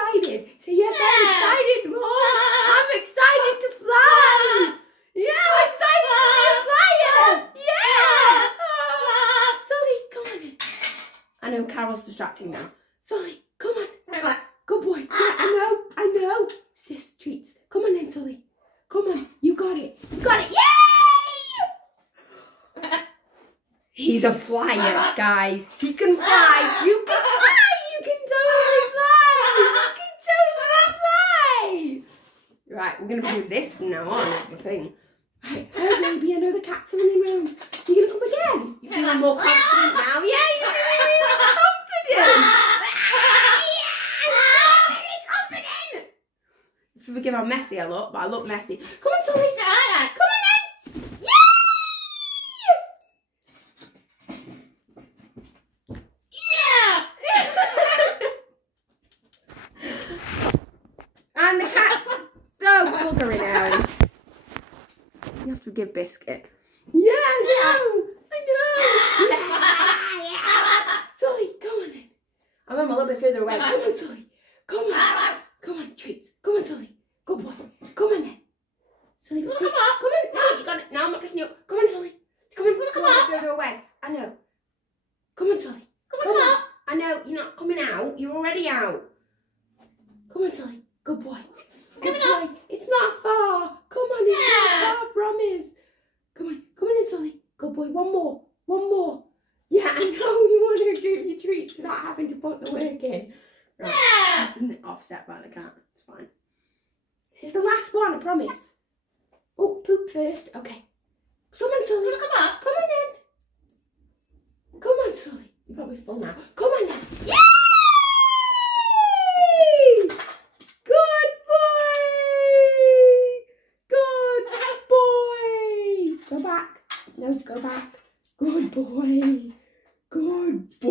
excited? Say, yes, I'm excited, Mom. I'm excited to fly. Yeah, I'm excited to be a flyer. Yeah. Oh. Sully, come on in. I know Carol's distracting now. Sully, come on. Good boy. Yeah, I know. Sis, treats. Come on in, Sully. Come on. You got it. You got it. Yay! He's a flyer, guys. He can fly. You can fly. You can totally fly. You can totally fly. Right, we're going to be doing this from now on. That's the thing. Right, oh, baby, I know the cat's running around. You're going to come again? You're feeling more confident now? Yeah, you're feeling really confident. Forgive how messy I look, but I look messy. Come on, Sully. Come on in. Yeah! And the cat's so buggering out. You have to give Biscuit. Yeah, I know. Yeah. Sully, come on in. I'm a little bit further away. Come on, Sully. Come on. Come on, treats. Come on, Sully. Good boy. Come on then. Sully, come on. No, you got it. No, I'm not picking you up. Come on, Sully. Come on. Come on, further away. I know. Come on, Sully. Come on. I know. You're not coming out. You're already out. Come on, Sully. Good boy. Good boy. It's not far. Come on, it's not far, promise. Come on. Come on then, Sully. Good boy. One more. One more. Yeah, I know you want to do your treats without having to put the work in. Right. Offset by the cat. It's fine. This is the last one, I promise. Oh, poop first. Okay. Come on, Sully. Come on in. Come on, Sully. You're probably full now. Come on then. Yay! Good boy. Good boy. Go back. No, go back. Good boy. Good boy.